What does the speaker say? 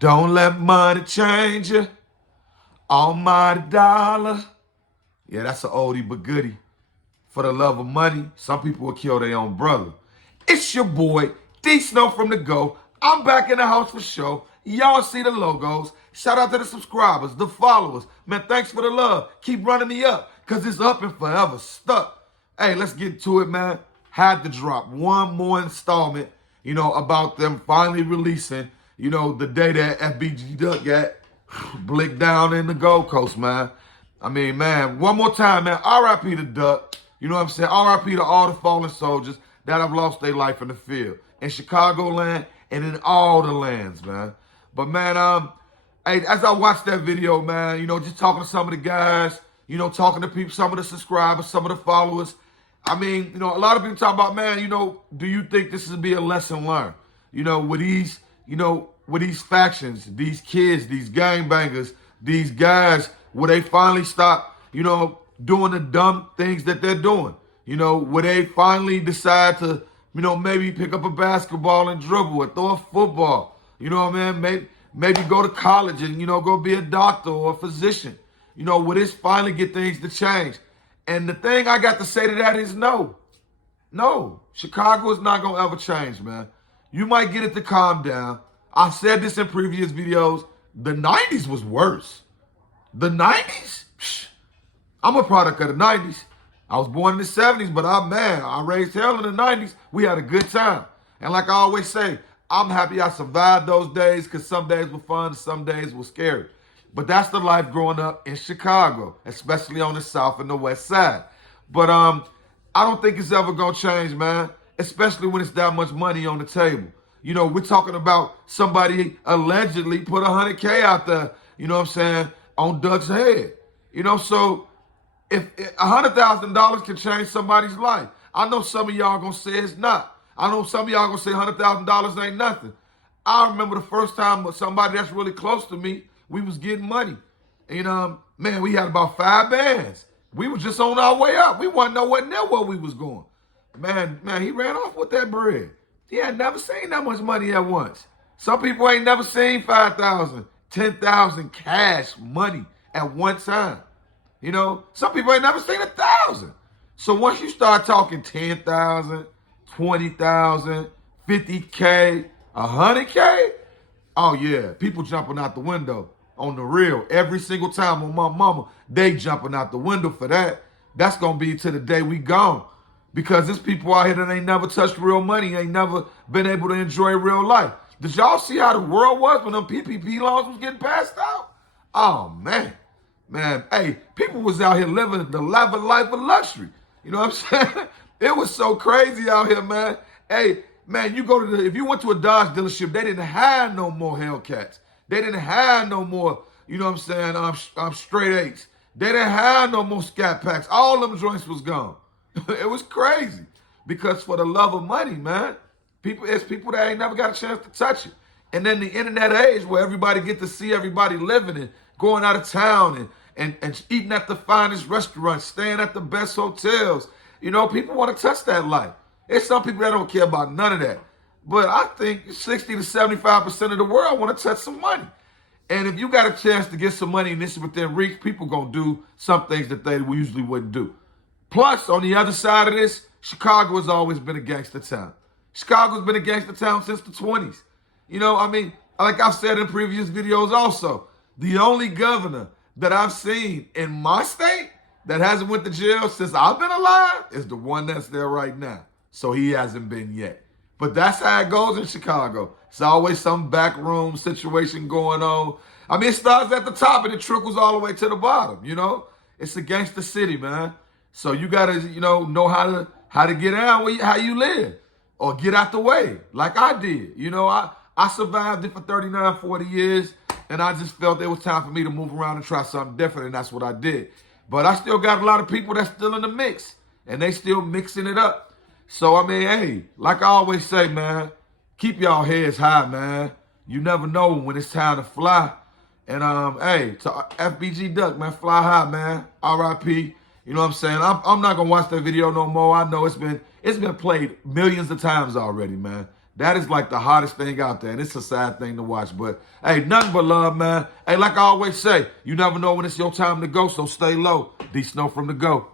Don't let money change you. Almighty dollar. Yeah, that's an oldie but goodie. For the love of money, some people will kill their own brother. It's your boy, D Snow from the Go. I'm back in the house for show. Y'all see the logos. Shout out to the subscribers, the followers. Man, thanks for the love. Keep running me up, because it's up and forever stuck. Hey, let's get to it, man. Had to drop one more installment, about them finally releasing, the day that FBG Duck got blicked down in the Gold Coast, man. I mean, man, one more time, man. R.I.P. to Duck. You know what I'm saying? R.I.P. to all the fallen soldiers that have lost their life in the field. In Chicagoland and in all the lands, man. But, man, hey, as I watched that video, man, just talking to some of the guys, talking to people, some of the subscribers, some of the followers. I mean, a lot of people talk about, man, do you think this would be a lesson learned? With these factions, these kids, these gangbangers, these guys, will they finally stop, doing the dumb things that they're doing? Will they finally decide to, maybe pick up a basketball and dribble or throw a football? Maybe go to college and, go be a doctor or a physician. Will this finally get things to change? And the thing I got to say to that is no. No. Chicago is not going to ever change, man. You might get it to calm down. I've said this in previous videos. The 90s was worse. The 90s? Psh, I'm a product of the 90s. I was born in the 70s, but I raised hell in the 90s. We had a good time. And like I always say, I'm happy I survived those days, because some days were fun and some days were scary. But that's the life growing up in Chicago, especially on the south and the west side. But I don't think it's ever going to change, man, especially when it's that much money on the table. We're talking about somebody allegedly put $100K out there, on Doug's head. So if $100,000 can change somebody's life, I know some of y'all going to say it's not. I know some of y'all going to say $100,000 ain't nothing. I remember the first time with somebody that's really close to me, we was getting money. And, man, we had about 5 bands. We was just on our way up. We wasn't nowhere near where we was going. Man, he ran off with that bread. He had never seen that much money at once. Some people ain't never seen 5,000, 10,000 cash money at one time. Some people ain't never seen 1,000. So once you start talking 10,000, 20,000, 50K, 100K, oh yeah, people jumping out the window on the real. Every single time on my mama, they jumping out the window for that. That's going to be to the day we gone. Because there's people out here that ain't never touched real money, ain't never been able to enjoy real life. Did y'all see how the world was when them PPP loans was getting passed out? Oh, man. Man, hey, people was out here living the life of luxury. You know what I'm saying? It was so crazy out here, man. Hey, man, if you went to a Dodge dealership, they didn't have no more Hellcats. They didn't have no more, straight eights. They didn't have no more Scat Packs. All them joints was gone. It was crazy. Because for the love of money, man, it's people that ain't never got a chance to touch it. And then the internet age where everybody get to see everybody living and going out of town and eating at the finest restaurants, staying at the best hotels. People want to touch that life. There's some people that don't care about none of that. But I think 60 to 75% of the world want to touch some money. And if you got a chance to get some money and this is within reach, people going to do some things that they usually wouldn't do. Plus, on the other side of this, Chicago has always been a gangster town. Chicago's been a gangster town since the 20s. Like I've said in previous videos also, the only governor that I've seen in my state that hasn't went to jail since I've been alive is the one that's there right now. So he hasn't been yet. But that's how it goes in Chicago. It's always some backroom situation going on. It starts at the top and it trickles all the way to the bottom, It's a gangster city, man. So you got to, know how to get out, how you live. Or get out the way, like I did. I survived it for 39, 40 years, and I just felt it was time for me to move around and try something different, and that's what I did. But I still got a lot of people that's still in the mix, and they still mixing it up. So, hey, like I always say, man, keep y'all heads high, man. You never know when it's time to fly. And, hey, to FBG Duck, man, fly high, man. R.I.P. You know what I'm saying? I'm not going to watch that video no more. I know it's been played millions of times already, man. That is like the hottest thing out there, and it's a sad thing to watch. But, hey, nothing but love, man. Hey, like I always say, you never know when it's your time to go, so stay low. D Snow from the Go.